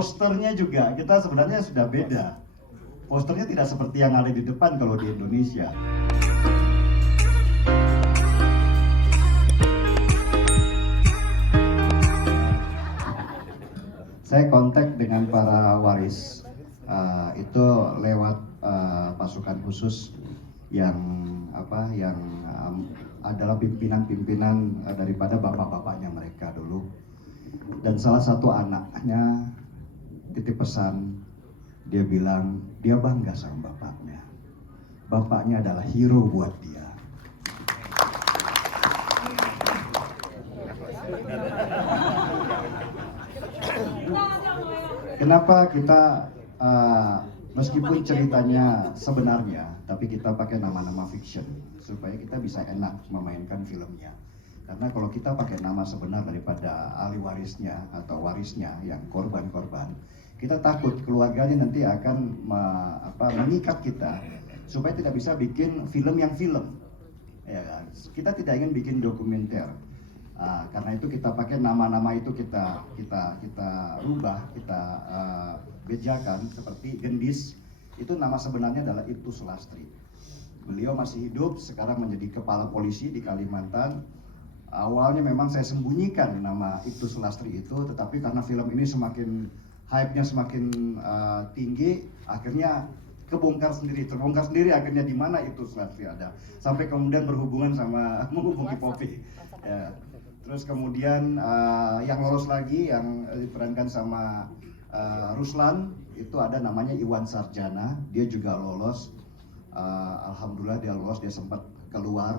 posternya juga kita sebenarnya sudah beda. Posternya tidak seperti yang ada di depan kalau di Indonesia. Saya kontak dengan para waris itu lewat pasukan khusus yang adalah pimpinan-pimpinan daripada bapak-bapaknya mereka dulu. Dan salah satu anaknya titip pesan, dia bilang dia bangga sama bapaknya. Bapaknya adalah hero buat dia. Kenapa kita meskipun ceritanya sebenarnya, tapi kita pakai nama-nama fiction supaya kita bisa enak memainkan filmnya. Karena kalau kita pakai nama sebenar daripada ahli warisnya atau warisnya yang korban-korban, kita takut keluarganya nanti akan mengikat kita supaya tidak bisa bikin film yang film. Ya, kita tidak ingin bikin dokumenter. Karena itu kita pakai nama-nama itu kita rubah, kita bejakan seperti Gendis. Itu nama sebenarnya adalah Ibtu Sulastri. Beliau masih hidup, sekarang menjadi kepala polisi di Kalimantan. Awalnya memang saya sembunyikan nama Ibtu Sulastri itu, tetapi karena film ini semakin hype-nya semakin tinggi, akhirnya terbongkar sendiri akhirnya di mana Ibtu Sulastri ada. Sampai kemudian berhubungan sama menghubungi Poppy. Ya. Terus kemudian yang lolos lagi yang diperankan sama Ruslan itu ada namanya Iwan Sarjana, dia juga lolos. Alhamdulillah dia lolos, dia sempat keluar.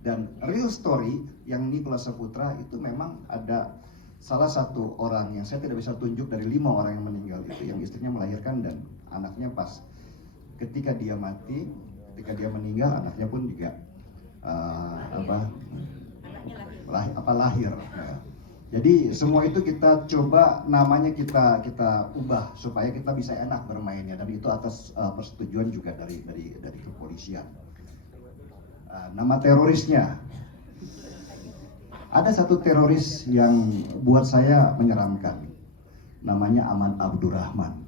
Dan real story yang Nicholas Saputra itu memang ada salah satu orang yang saya tidak bisa tunjuk dari 5 orang yang meninggal itu, yang istrinya melahirkan dan anaknya pas ketika dia mati, ketika dia meninggal anaknya pun juga lahir. Ya. Jadi semua itu kita coba namanya kita ubah supaya kita bisa enak bermainnya, dan itu atas persetujuan juga dari kepolisian. Nama terorisnya, ada satu teroris yang buat saya menyeramkan, namanya Aman Abdurrahman.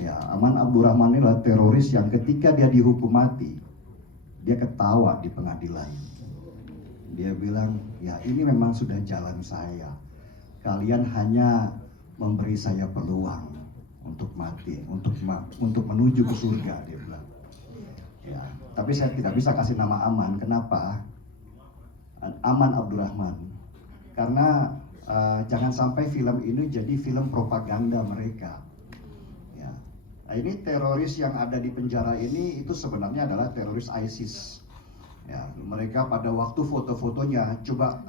Ya, Aman Abdurrahman ini adalah teroris yang ketika dia dihukum mati, dia ketawa di pengadilan. Dia bilang, ya ini memang sudah jalan saya. Kalian hanya memberi saya peluang untuk mati, untuk menuju ke surga, dia bilang. Ya, tapi saya tidak bisa kasih nama Aman. Kenapa? Aman Abdurrahman. Karena jangan sampai film ini jadi film propaganda mereka. Ya. Nah, ini teroris yang ada di penjara ini itu sebenarnya adalah teroris ISIS. Ya, mereka pada waktu foto-fotonya, coba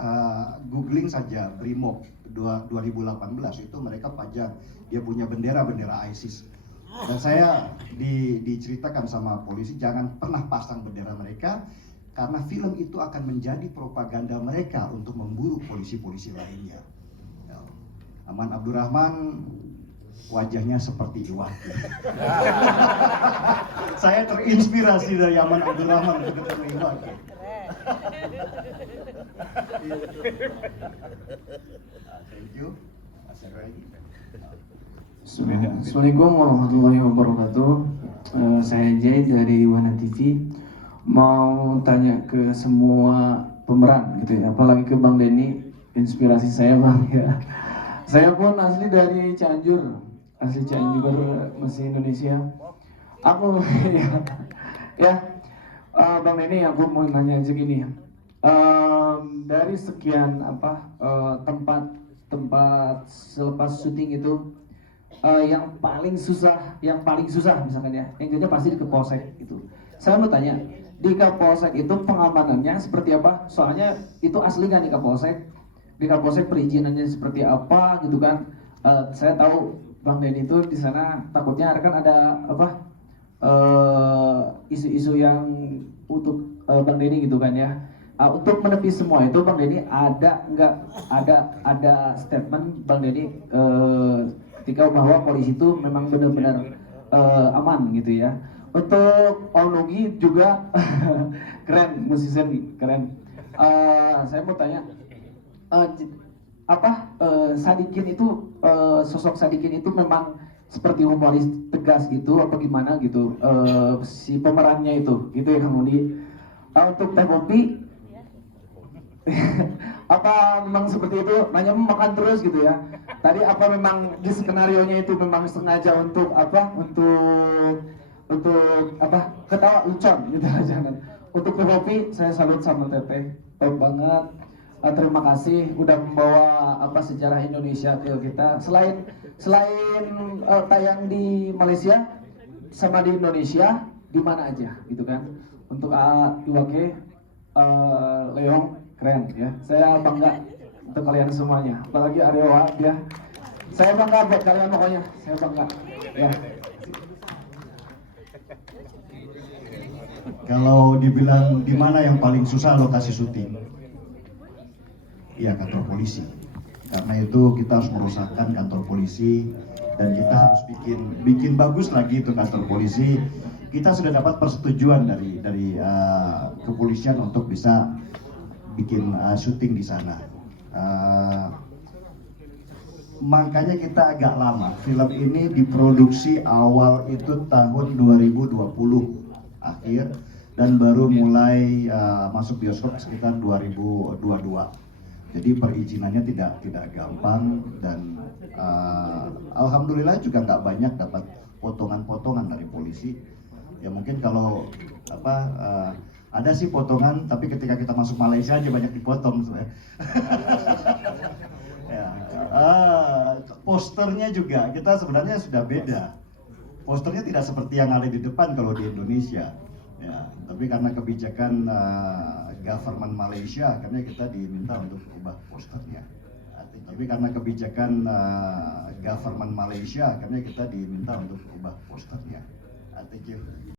googling saja Brimob 2018 itu mereka pajang, dia punya bendera ISIS. Dan saya diceritakan sama polisi jangan pernah pasang bendera mereka karena film itu akan menjadi propaganda mereka untuk memburu polisi-polisi lainnya. Ya. Aman Abdurrahman wajahnya seperti Iwan. Saya terinspirasi dari Aman Abdurrahman ketemu Iwan. Thank you. Assalamualaikum warahmatullahi wabarakatuh. Saya Jay dari Wana TV. Mau tanya ke semua pemeran gitu ya, apalagi ke Bang Denny, inspirasi saya Bang ya. Saya pun asli dari Cianjur, masih Indonesia. Aku Bang Denny, aku mau nanya aja gini. Dari sekian tempat selepas syuting itu yang paling susah misalkan ya, yang jadinya pasti di Kapolsek gitu. Saya mau tanya, di Kapolsek itu pengamanannya seperti apa? Soalnya itu asli kan di Kapolsek. Di Kapolsek perizinannya seperti apa gitu kan? Saya tahu Bang Denny itu di sana takutnya kan ada isu-isu yang untuk Bang Denny gitu kan ya. Untuk menepis semua itu Bang Denny ada statement Bang Denny ketika bahwa polisi itu memang benar-benar aman gitu ya. Untuk Onogi juga keren, musisi keren. Saya mau tanya, Sadikin itu sosok Sadikin itu memang seperti humoris tegas gitu apa gimana gitu si pemerannya itu gitu ya Kang Mudi. Untuk Teh Popi apa memang seperti itu nanya makan terus gitu ya tadi apa memang di skenario nya itu memang sengaja untuk ketawa lucon gitu jangan untuk Popi saya salut sama Teteh top banget. Terima kasih udah membawa sejarah Indonesia ke kita selain tayang di Malaysia sama di Indonesia di mana aja gitu kan untuk Iwake Leong keren ya saya bangga untuk kalian semuanya apalagi Aryo ya saya bangga buat kalian pokoknya saya bangga ya. Kalau dibilang di mana yang paling susah lokasi syuting, ya kantor polisi. Karena itu kita harus merusakkan kantor polisi dan kita harus bikin bagus lagi itu kantor polisi. Kita sudah dapat persetujuan dari kepolisian untuk bisa bikin syuting di sana. Makanya kita agak lama. Film ini diproduksi awal itu tahun 2020 akhir dan baru mulai masuk bioskop sekitar 2022. Jadi perizinannya tidak gampang dan alhamdulillah juga nggak banyak dapat potongan-potongan dari polisi. Ya mungkin kalau ada sih potongan, tapi ketika kita masuk Malaysia aja banyak dipotong sebenarnya. Ya, posternya juga kita sebenarnya sudah beda. Posternya tidak seperti yang ada di depan kalau di Indonesia. Ya, tapi karena kebijakan government Malaysia, akhirnya kita diminta untuk ubah posternya. Tapi karena kebijakan government Malaysia, akhirnya kita diminta untuk ubah posternya. Thank you.